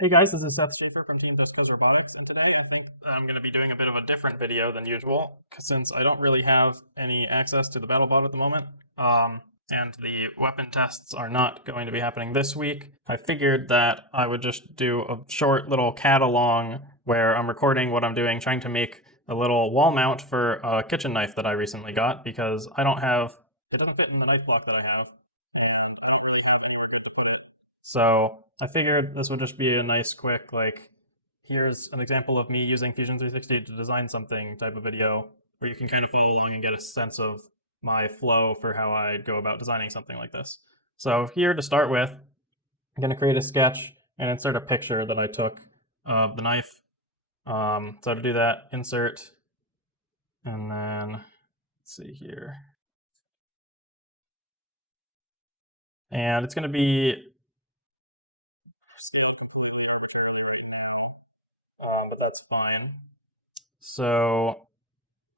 Hey guys, this is Seth Schaefer from Team Robotics, and today I think I'm going to be doing a bit of a different video than usual, since I don't really have any access to the BattleBot at the moment, and the weapon tests are not going to be happening this week. I figured that I would just do a short little CAD Along where I'm recording what I'm doing, trying to make a little wall mount for a kitchen knife that I recently got, because it doesn't fit in the knife block that I have. So I figured this would just be a nice, quick, like, here's an example of me using Fusion 360 to design something type of video where you can kind of follow along and get a sense of my flow for how I go about designing something like this. So here to start with, I'm going to create a sketch and insert a picture that I took of the knife. So to do that, insert, and then let's see here. And it's going to be but that's fine. So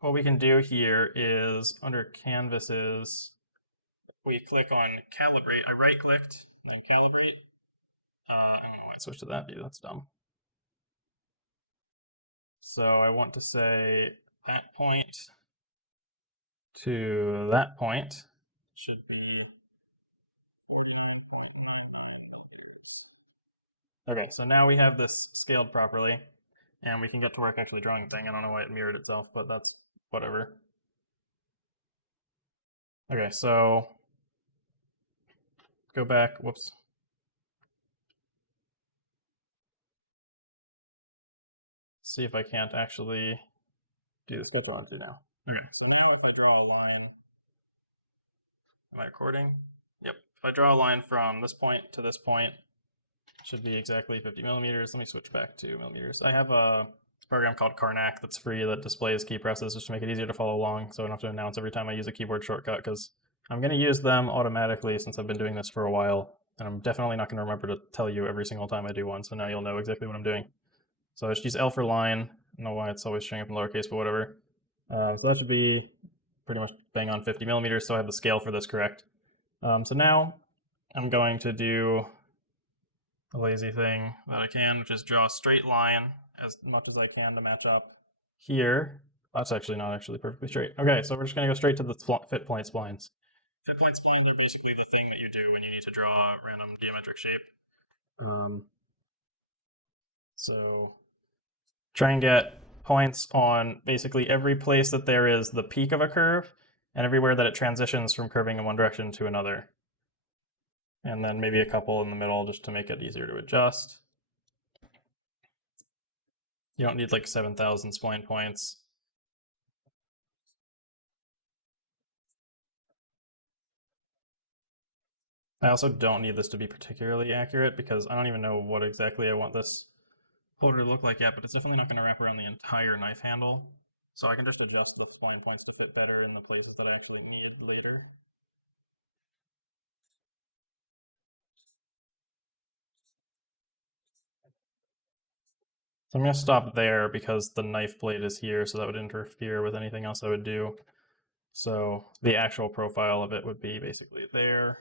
what we can do here is under canvases, we click on calibrate. I right clicked and then calibrate. I don't know why I switched to that view. That's dumb. So I want to say that point to that point should be 49.9. Okay, so now we have this scaled properly, and we can get to work actually drawing the thing. I don't know why it mirrored itself, but that's whatever. Okay, so go back. Whoops. See if I can't actually do the step I want to now. Okay, so now if I draw a line, am I recording? Yep. If I draw a line from this point to this point, it should be exactly 50 millimeters. Let me switch back to millimeters. I have a program called Karnak that's free that displays key presses just to make it easier to follow along, so I don't have to announce every time I use a keyboard shortcut, because I'm going to use them automatically since I've been doing this for a while, and I'm definitely not going to remember to tell you every single time I do one, so now you'll know exactly what I'm doing. So I just use L for line. I don't know why it's always showing up in lowercase, but whatever. So that should be pretty much bang on 50 millimeters, so I have the scale for this correct. So now I'm going to do a lazy thing that I can, which is draw a straight line as much as I can to match up here. That's actually not actually perfectly straight. Okay, so we're just going to go straight to the fit point splines. Fit point splines are basically the thing that you do when you need to draw a random geometric shape. So try and get points on basically every place that there is the peak of a curve and everywhere that it transitions from curving in one direction to another. And then maybe a couple in the middle just to make it easier to adjust. You don't need like 7,000 spline points. I also don't need this to be particularly accurate because I don't even know what exactly I want this holder to look like yet, but it's definitely not going to wrap around the entire knife handle. So I can just adjust the spline points to fit better in the places that I actually need later. So I'm going to stop there because the knife blade is here, so that would interfere with anything else I would do. So the actual profile of it would be basically there.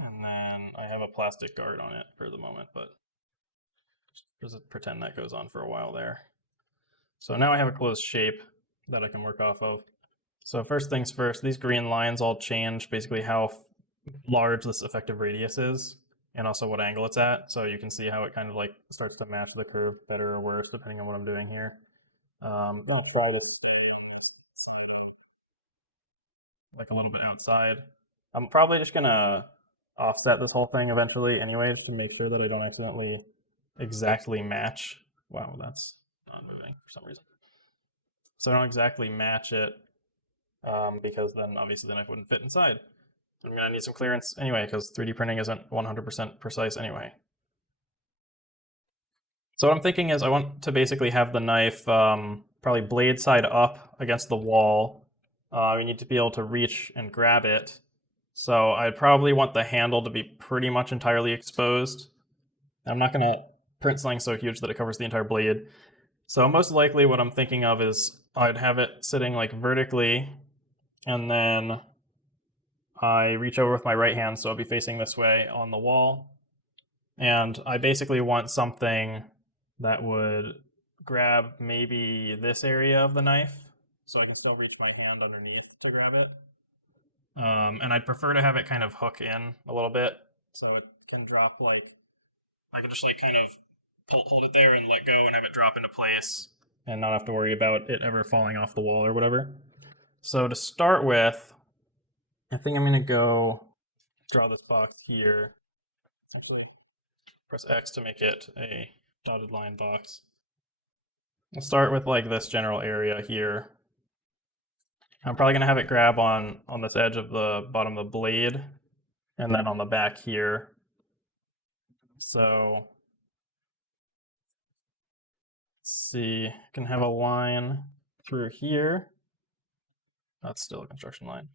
And then I have a plastic guard on it for the moment, but just pretend that goes on for a while there. So now I have a closed shape that I can work off of. So first things first, these green lines all change basically how large this effective radius is and also what angle it's at. So you can see how it kind of like starts to match the curve better or worse depending on what I'm doing here. I'll try this like a little bit outside. I'm probably just gonna offset this whole thing eventually anyway, just to make sure that I don't accidentally exactly match. Wow, that's not moving for some reason. So I don't exactly match it because then obviously the knife wouldn't fit inside. I'm gonna need some clearance anyway because 3D printing isn't 100% precise anyway. So what I'm thinking is I want to basically have the knife probably blade side up against the wall. We need to be able to reach and grab it. So I'd probably want the handle to be pretty much entirely exposed. I'm not going to print something so huge that it covers the entire blade. So most likely what I'm thinking of is I'd have it sitting like vertically, and then I reach over with my right hand, so I'll be facing this way on the wall. And I basically want something that would grab maybe this area of the knife so I can still reach my hand underneath to grab it. And I'd prefer to have it kind of hook in a little bit so it can drop like, I can just like kind of hold it there and let go and have it drop into place and not have to worry about it ever falling off the wall or whatever. So to start with, I think I'm gonna go draw this box here. Actually, press X to make it a dotted line box. I'll start with like this general area here. I'm probably gonna have it grab on this edge of the bottom of the blade and then on the back here. So let's see, I can have a line through here. That's still a construction line.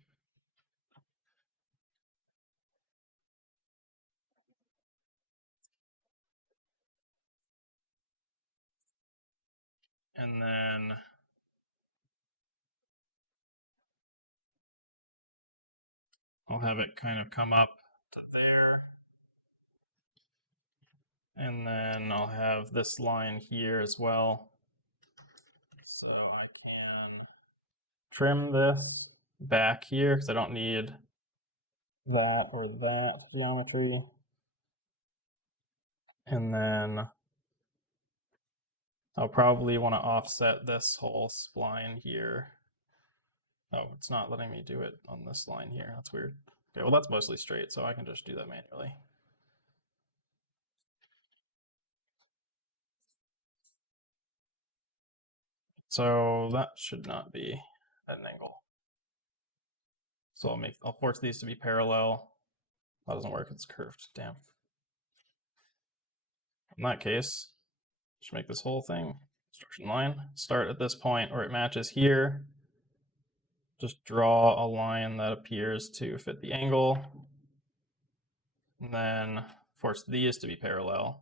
And then I'll have it kind of come up to there. And then I'll have this line here as well. So I can trim this back here because I don't need that or that geometry. And then I'll probably want to offset this whole spline here. Oh, it's not letting me do it on this line here. That's weird. Okay, well that's mostly straight, so I can just do that manually. So that should not be at an angle. So I'll force these to be parallel. That doesn't work, it's curved, damn. In that case, just make this whole thing construction line. Start at this point where it matches here. Just draw a line that appears to fit the angle. And then force these to be parallel.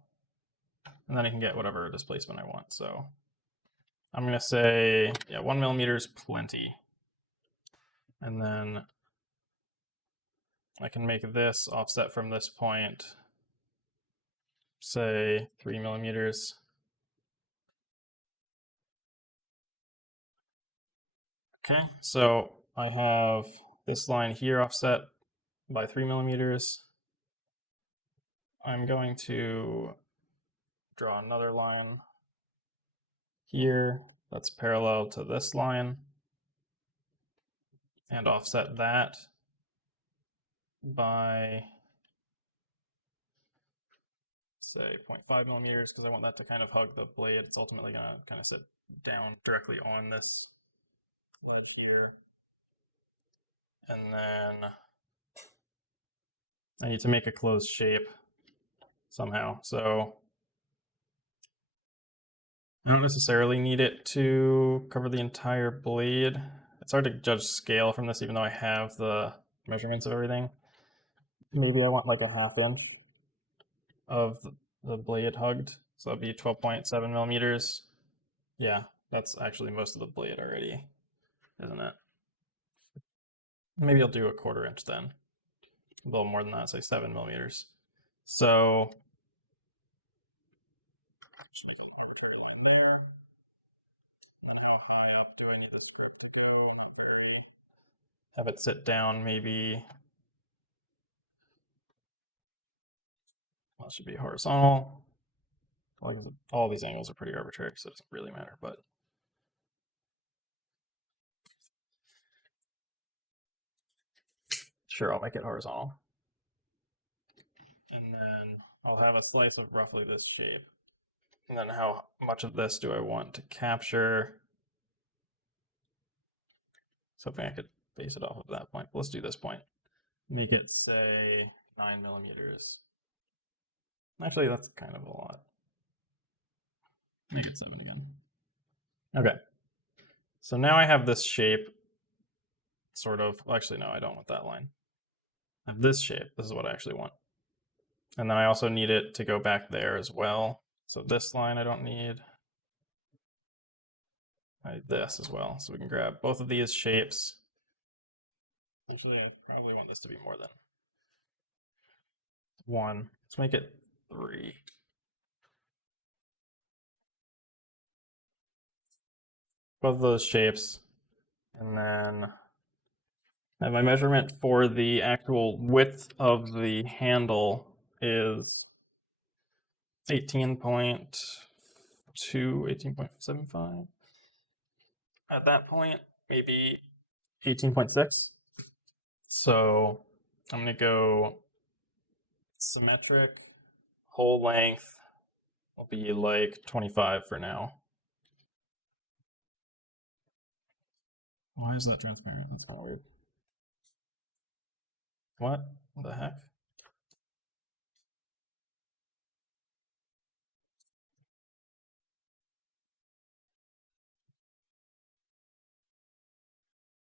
And then I can get whatever displacement I want. So I'm gonna say, yeah, 1 millimeter is plenty. And then I can make this offset from this point, say 3 millimeters. Okay, so I have this line here offset by 3 millimeters. I'm going to draw another line here that's parallel to this line and offset that by, say, 0.5 millimeters because I want that to kind of hug the blade. It's ultimately going to kind of sit down directly on this ledge here. And then I need to make a closed shape somehow. So I don't necessarily need it to cover the entire blade. It's hard to judge scale from this, even though I have the measurements of everything. Maybe I want like a 1/2 inch of the blade hugged. So that'd be 12.7 millimeters. Yeah, that's actually most of the blade already, isn't it? Maybe I'll do a 1/4 inch then. A little more than that, say 7 millimeters. So just make an arbitrary line there. And then how high up do I need this script to go? 30. Have it sit down maybe. Well, it should be horizontal. Like all these angles are pretty arbitrary, so it doesn't really matter. But sure, I'll make it horizontal. And then I'll have a slice of roughly this shape. And then how much of this do I want to capture? So I could base it off of that point. But let's do this point. Make it, say, 9 millimeters. Actually, that's kind of a lot. Make it 7 again. Okay. So now I have this shape, sort of. Well, actually, no, I don't want that line. I have this shape. This is what I actually want. And then I also need it to go back there as well. So this line I don't need. I need this as well. So we can grab both of these shapes. Actually, I probably want this to be more than 1. Let's make it 3. Both of those shapes. And then my measurement for the actual width of the handle is 18.2, 18.75. At that point, maybe 18.6. So I'm going to go symmetric. Whole length will be like 25 for now. Why is that transparent? That's kind of weird. What the heck?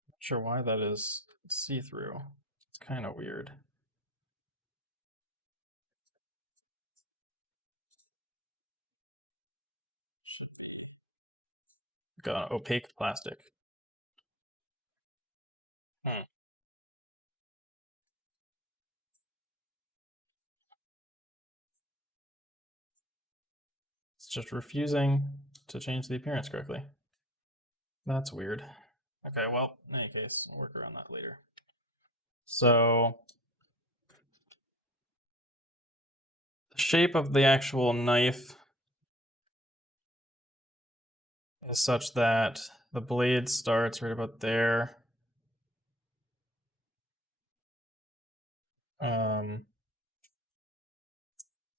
Not sure why that is see-through. It's kind of weird. Got opaque plastic. Hmm. It's just refusing to change the appearance correctly. That's weird. Okay, well, in any case, we'll work around that later. So the shape of the actual knife is such that the blade starts right about there.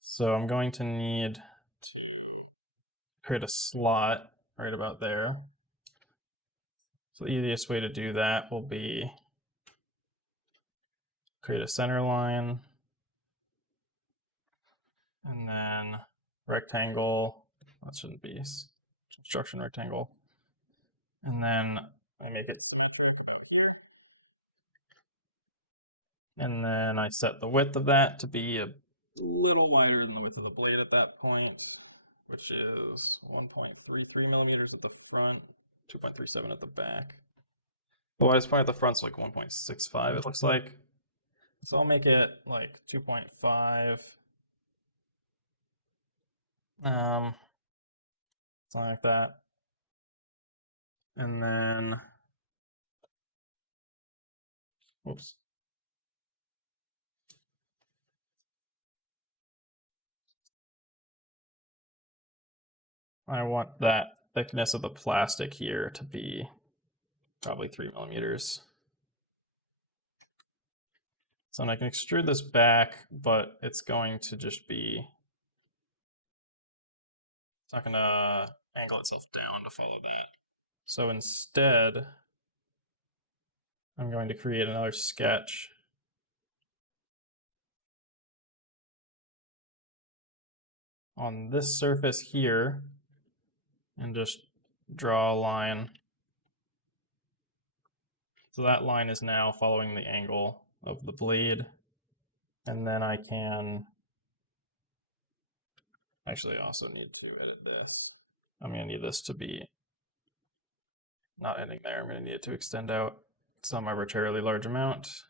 So I'm going to need to create a slot right about there. So the easiest way to do that will be create a center line and then rectangle. That shouldn't be construction rectangle. And then I make it. And then I set the width of that to be a little wider than the width of the blade at that point, which is 1.33 millimeters at the front, 2.37 at the back. The widest point at the front's like 1.65, it looks like. So I'll make it like 2.5. Something like that. And then, whoops. I want that thickness of the plastic here to be probably 3 millimeters. So I can extrude this back, but it's going to just be, it's not going to angle itself down to follow that. So instead, I'm going to create another sketch on this surface here and just draw a line. So that line is now following the angle of the blade. And then I can actually also need to edit this. I'm going to need this to be not ending there. I'm going to need it to extend out some arbitrarily large amount.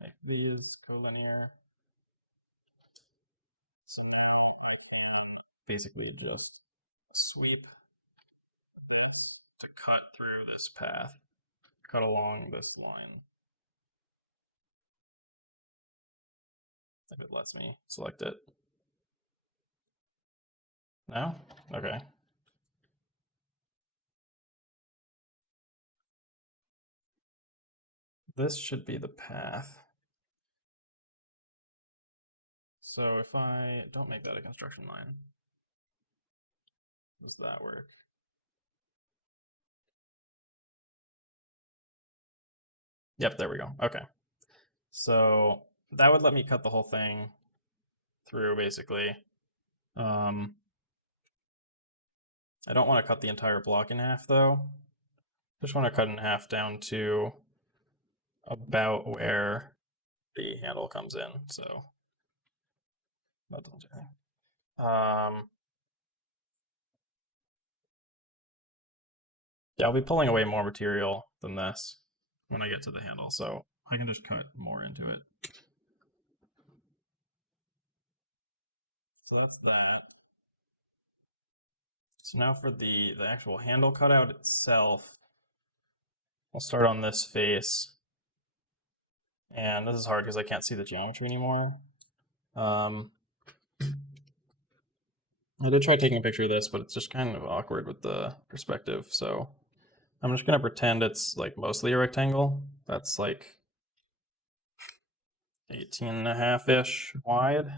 Make these collinear. Basically just sweep to cut through this path, cut along this line. If it lets me select it. No? Okay. This should be the path. So if I don't make that a construction line, does that work? Yep, there we go. Okay. So that would let me cut the whole thing through basically. I don't want to cut the entire block in half though. Just want to cut in half down to about where the handle comes in. So that doesn't do anything. Yeah, I'll be pulling away more material than this when I get to the handle, so I can just cut more into it. So that's that. So now for the actual handle cutout itself, I'll start on this face. And this is hard because I can't see the geometry anymore. I did try taking a picture of this, but it's just kind of awkward with the perspective. So I'm just going to pretend it's like mostly a rectangle. That's like 18 and a half-ish wide.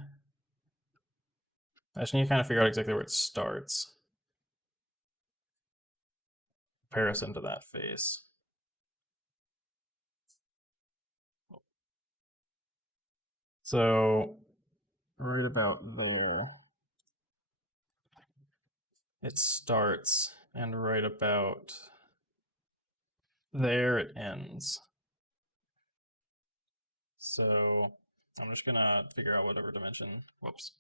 I just need to kind of figure out exactly where it starts. Comparison to that face. So right about there, it starts, and right about there it ends. So I'm just gonna figure out whatever dimension. Whoops.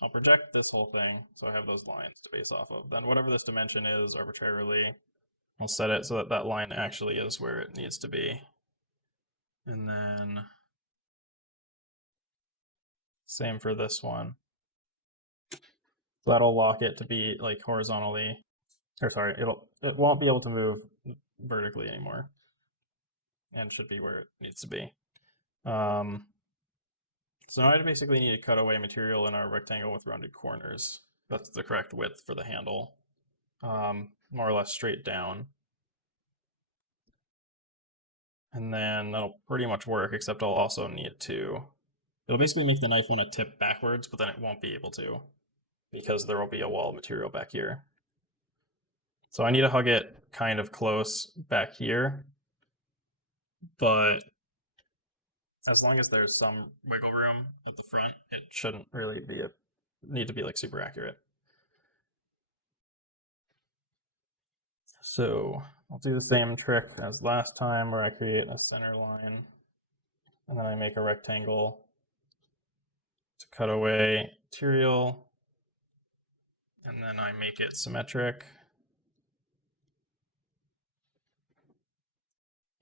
I'll project this whole thing so I have those lines to base off of. Then whatever this dimension is arbitrarily, I'll set it so that that line actually is where it needs to be. And then same for this one. So that'll lock it to be like horizontally, or sorry, it won't be able to move vertically anymore, and should be where it needs to be. So now I basically need to cut away material in our rectangle with rounded corners. That's the correct width for the handle, more or less straight down. And then that'll pretty much work, except I'll also need to, it'll basically make the knife want to tip backwards, but then it won't be able to because there will be a wall of material back here. So I need to hug it kind of close back here, but as long as there's some wiggle room at the front, it shouldn't really need to be like super accurate. So I'll do the same trick as last time where I create a center line and then I make a rectangle to cut away material, and then I make it symmetric.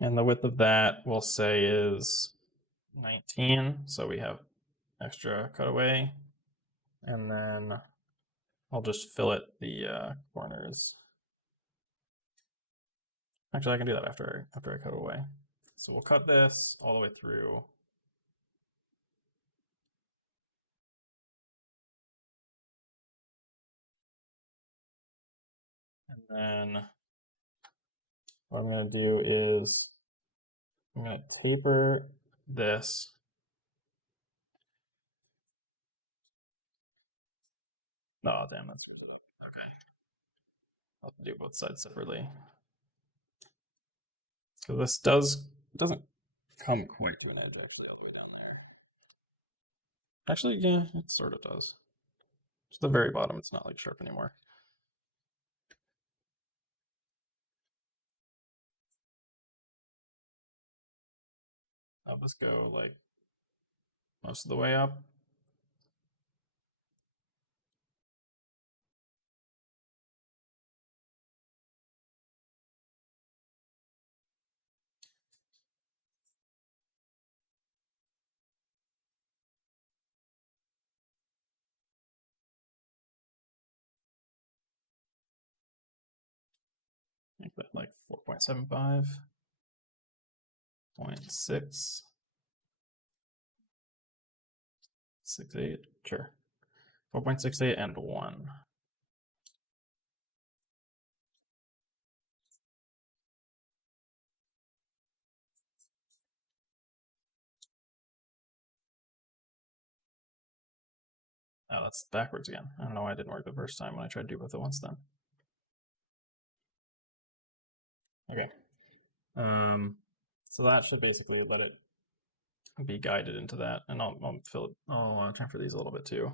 And the width of that we'll say is 19, so we have extra cutaway. And then I'll just fillet the corners. Actually, I can do that after I cut away. So we'll cut this all the way through. And then what I'm going to do is I'm going to taper this. Oh, damn, that's screwed it up. Okay. I'll have to do both sides separately. So this doesn't come quite to an edge actually all the way down there. Actually, yeah, it sort of does. Just the very bottom, it's not like sharp anymore. I'll just go like most of the way up. Make that like 4.75, 0.6, 68, sure. 4.68 and 1. Oh, that's backwards again. I don't know why it didn't work the first time when I tried to do both at once then. Okay. So that should basically let it be guided into that, and I'll fill it. I'll transfer these a little bit too.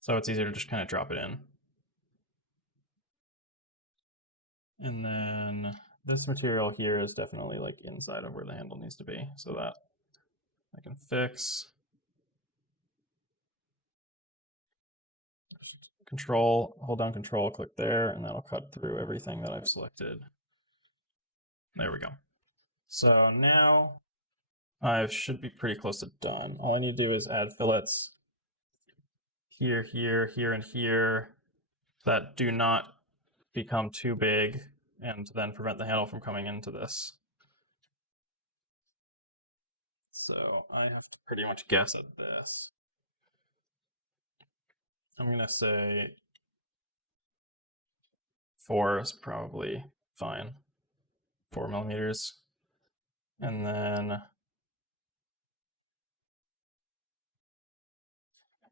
So it's easier to just kind of drop it in. And then this material here is definitely like inside of where the handle needs to be, so that I can fix. Control, hold down Control, click there, and that'll cut through everything that I've selected. There we go. So now I should be pretty close to done. All I need to do is add fillets here, here, here, and here that do not become too big and then prevent the handle from coming into this. So I have to pretty much guess at this. I'm going to say 4 is probably fine. 4 millimeters. And then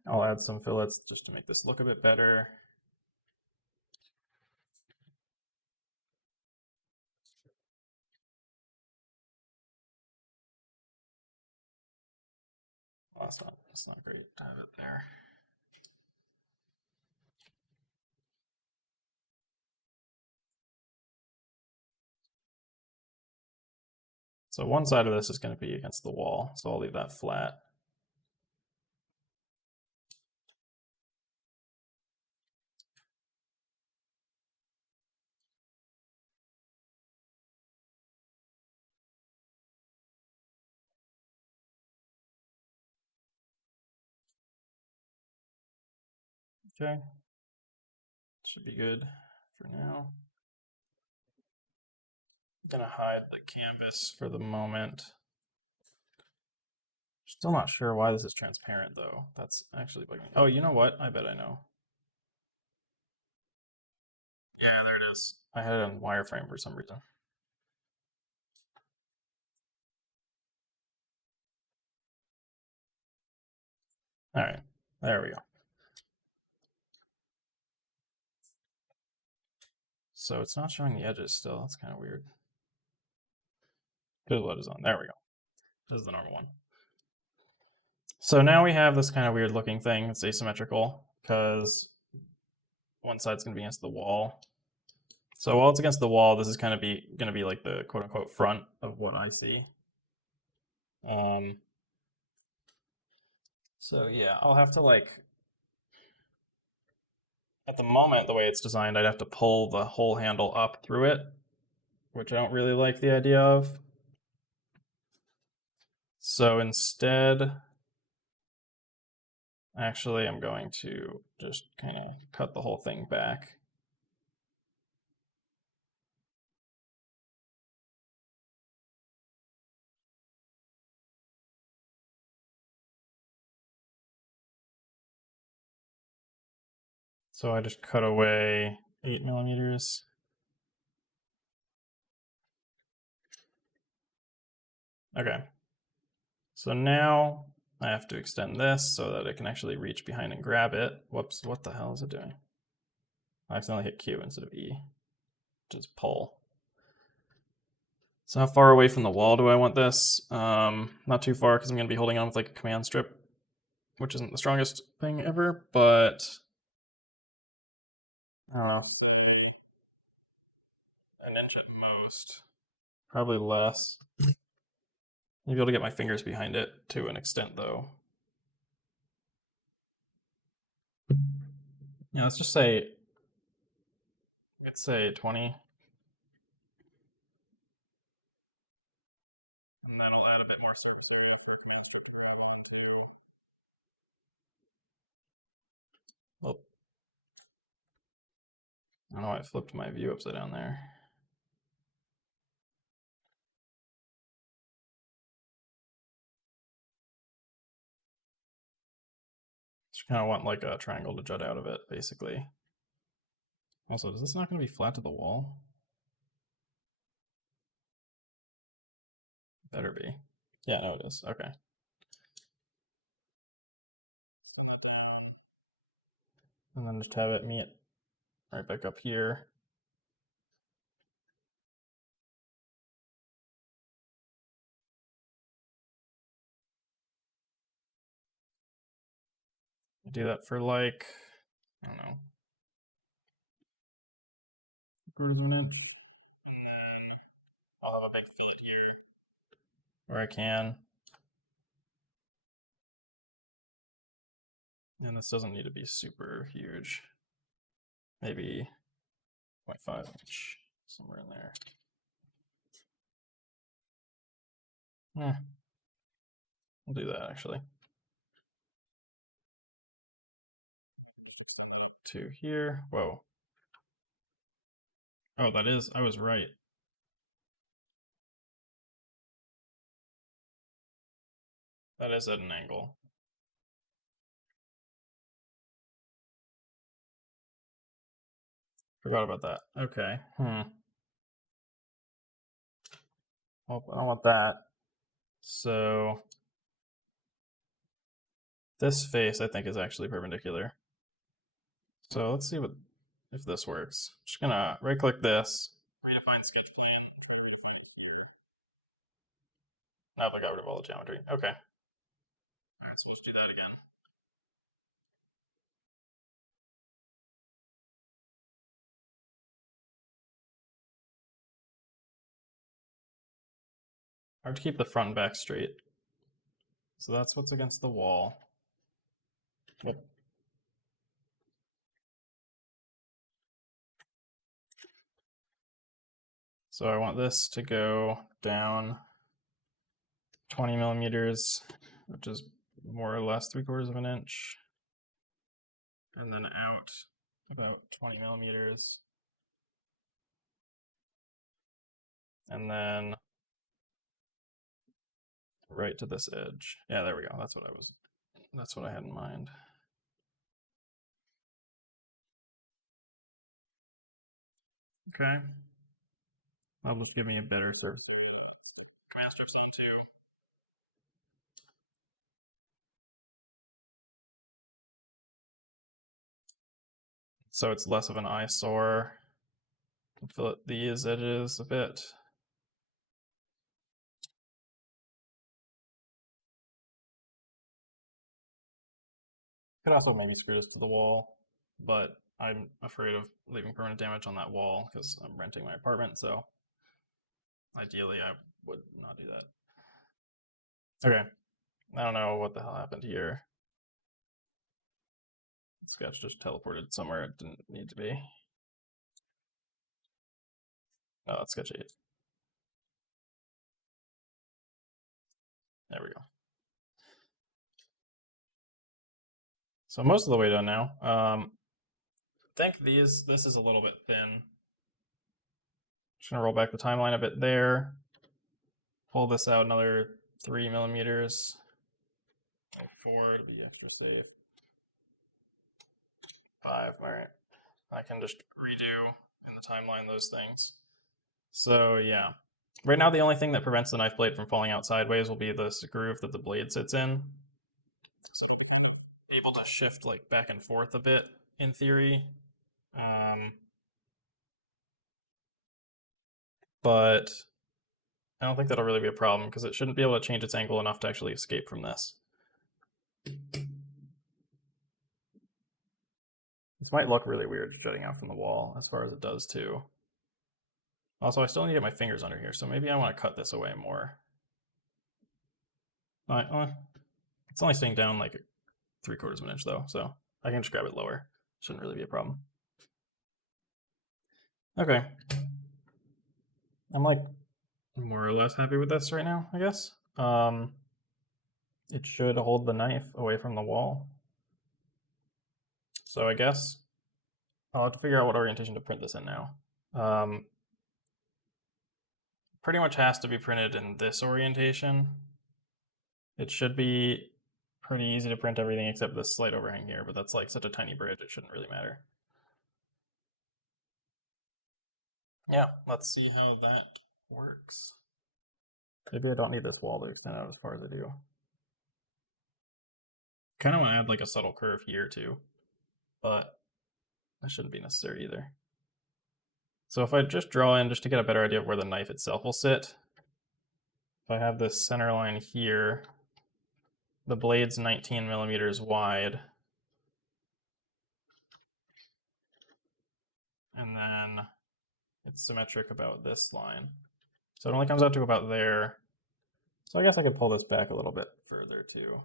I'll add some fillets just to make this look a bit better. Well, that's not great. I have it there. So one side of this is going to be against the wall, so I'll leave that flat. Okay, should be good for now. I'm gonna hide the canvas for the moment. Still not sure why this is transparent though. That's actually bugging me. Oh, you know what? I bet I know. Yeah, there it is. I had it on wireframe for some reason. All right, there we go. So it's not showing the edges still. That's kind of weird. Here's what is on. There we go. This is the normal one. So now we have this kind of weird looking thing. It's asymmetrical because one side's going to be against the wall. So while it's against the wall, this is kind of going to be like the quote unquote front of what I see. So yeah, I'll have to like, at the moment, the way it's designed, I'd have to pull the whole handle up through it, which I don't really like the idea of. So instead, actually, I'm going to just kind of cut the whole thing back. So I just cut away 8 millimeters. Okay. So now I have to extend this so that it can actually reach behind and grab it. Whoops, what the hell is it doing? I accidentally hit Q instead of E. Just pull. So how far away from the wall do I want this? Not too far because I'm going to be holding on with like a command strip, which isn't the strongest thing ever, but I don't know, an inch at most. Probably less. Maybe able to get my fingers behind it to an extent though. Yeah, let's say 20. And then I'll add a bit more strip. Well, I don't know why I flipped my view upside down there. Just kind of want like a triangle to jut out of it, basically. Also, is this not going to be flat to the wall? Better be. Yeah, no, it is. Okay. And then just have it meet right back up here. Do that for like, I don't know, a quarter of a minute. And then I'll have a big fillet here where I can. And this doesn't need to be super huge. Maybe 0.5 inch, somewhere in there. I'll do that actually. To here. Whoa. Oh, that is, I was right. That is at an angle. Forgot about that. Okay. Well, I don't want that. So this face, I think, is actually perpendicular. So let's see what if this works. I'm just gonna right-click this, redefine sketch plane. Now I got rid of all the geometry. Okay. All right, so let's do that again. Hard to keep the front and back straight. So that's what's against the wall. Yep. So I want this to go down 20 millimeters, which is more or less 3/4 of an inch, and then out about 20 millimeters, and then right to this edge. Yeah, there we go. That's what I had in mind. Okay. That'll just give me a better curve. Command strip zone 2. So it's less of an eyesore. Fillet these edges a bit. Could also maybe screw this to the wall, but I'm afraid of leaving permanent damage on that wall because I'm renting my apartment, so ideally I would not do that. Okay, I don't know what the hell happened here. Sketch just teleported somewhere it didn't need to be. Oh, that's sketch 8. There we go. So most of the way done now. I think this is a little bit thin. Just gonna roll back the timeline a bit there. Pull this out another 3 millimeters. 4 to be extra safe. 5. All right. I can just redo in the timeline those things. So yeah. Right now, the only thing that prevents the knife blade from falling out sideways will be this groove that the blade sits in. So I'm able to shift like back and forth a bit in theory. But I don't think that'll really be a problem because it shouldn't be able to change its angle enough to actually escape from this. This might look really weird jutting out from the wall as far as it does too. Also, I still need to get my fingers under here, so maybe I want to cut this away more. It's only staying down like 3/4 of an inch though, so I can just grab it lower. Shouldn't really be a problem. Okay. I'm like more or less happy with this right now, I guess. It should hold the knife away from the wall. So I guess I'll have to figure out what orientation to print this in now. Pretty much has to be printed in this orientation. It should be pretty easy to print everything except this slight overhang here, but that's like such a tiny bridge, it shouldn't really matter. Yeah, let's see how that works. Maybe I don't need this wall to extend out as far as I do. Kind of want to add like a subtle curve here too, but that shouldn't be necessary either. So if I just draw in just to get a better idea of where the knife itself will sit, if I have this center line here, the blade's 19 millimeters wide, and then it's symmetric about this line. So it only comes out to about there. So I guess I could pull this back a little bit further too.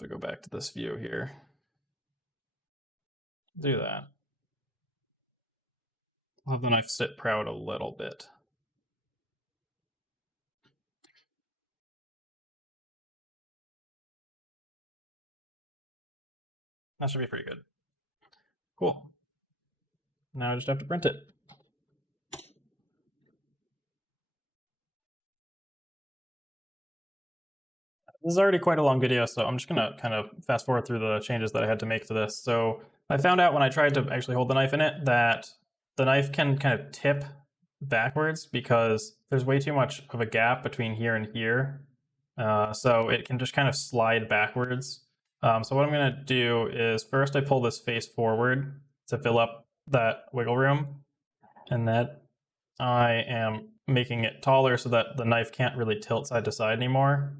If I go back to this view here, do that. I'll have the knife sit proud a little bit. That should be pretty good. Cool. Now I just have to print it. This is already quite a long video, so I'm just gonna kind of fast forward through the changes that I had to make to this. So I found out when I tried to actually hold the knife in it that the knife can kind of tip backwards because there's way too much of a gap between here and here. So it can just kind of slide backwards. So what I'm gonna do is first I pull this face forward to fill up that wiggle room, and then I am making it taller so that the knife can't really tilt side to side anymore.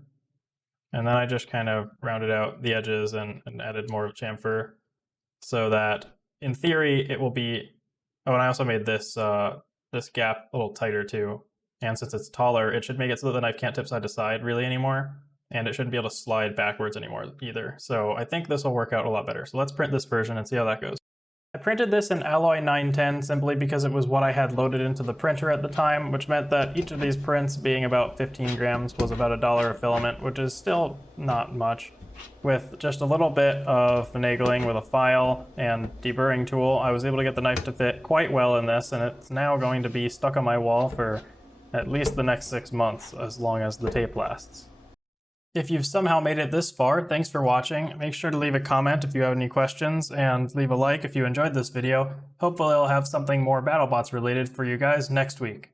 And then I just kind of rounded out the edges and added more chamfer so that in theory it will be, oh, and I also made this this gap a little tighter too. And since it's taller, it should make it so that the knife can't tip side to side really anymore. And it shouldn't be able to slide backwards anymore either. So I think this will work out a lot better. So let's print this version and see how that goes. I printed this in Alloy 910 simply because it was what I had loaded into the printer at the time, which meant that each of these prints, being about 15 grams, was about $1 a filament, which is still not much. With just a little bit of finagling with a file and deburring tool, I was able to get the knife to fit quite well in this, and it's now going to be stuck on my wall for at least the next 6 months, as long as the tape lasts. If you've somehow made it this far, thanks for watching. Make sure to leave a comment if you have any questions, and leave a like if you enjoyed this video. Hopefully I'll have something more BattleBots related for you guys next week.